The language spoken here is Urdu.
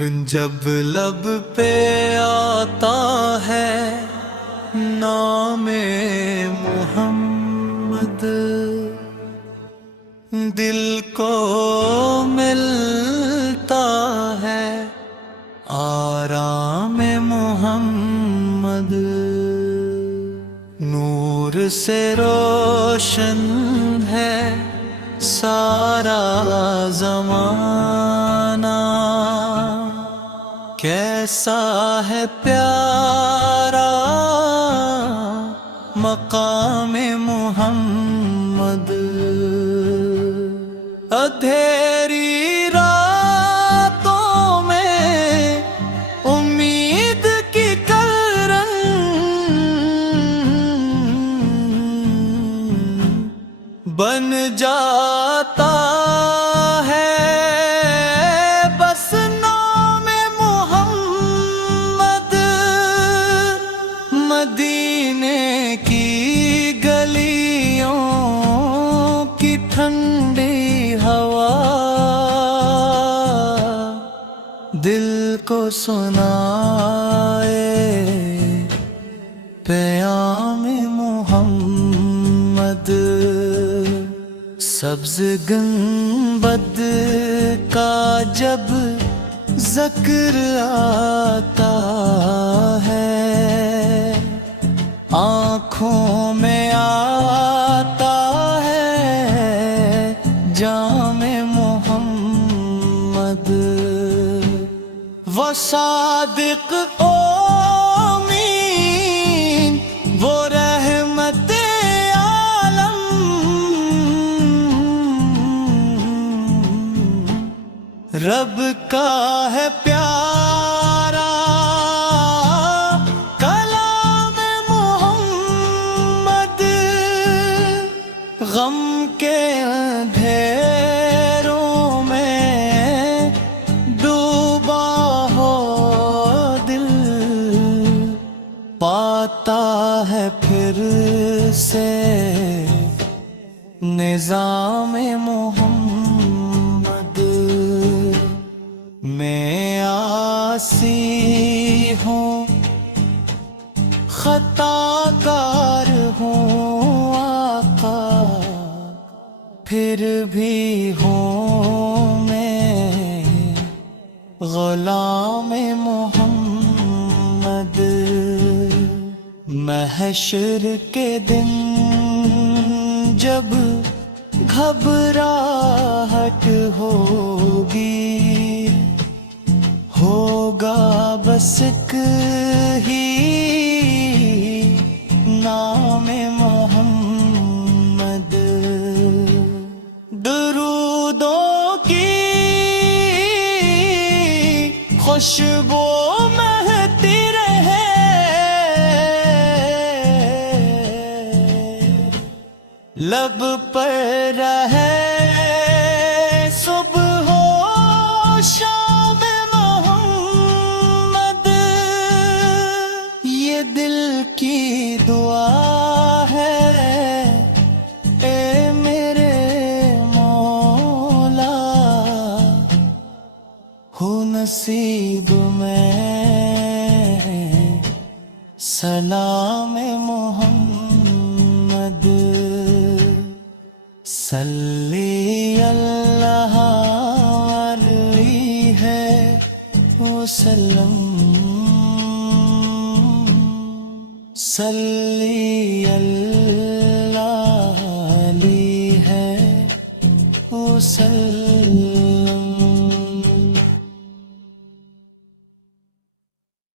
جب لب پہ آتا ہے نام محمد، دل کو ملتا ہے آرام محمد۔ نور سے روشن ہے سارا زمانہ، کیسا ہے پیارا مقام محمد۔ اندھیری راتوں میں امید کی کرن بن جاتا ہے بس نام محمد۔ مدینے کی گلیوں کی ٹھنڈی ہوا دل کو سنائے پیام محمد۔ سبز گنبد کا جب ذکر آتا ہے، آنکھوں میں آتا ہے جام محمد۔ وہ صادق امین، وہ رحمت عالم، رب کا ہے پیارا کلام محمد۔ غم کے اندھیروں میں ڈوبا ہو دل، پاتا ہے پھر سے نظام محمد۔ میں عاصی ہوں خطا کار ہوں آقا، پھر بھی ہوں میں غلام محمد۔ محشر کے دن جب گھبراہٹ ہوگی، ہوگا بس ایک ہی نام محمد۔ درودوں کی خوشبو مہتی رہے، لب پر رہے صبح ہو شام محمد۔ یہ دل کی دعا ہے اے میرے مولا، ہو نصیب میں سلام محمد۔ صلی اللہ علیہ وسلم، صلی اللہ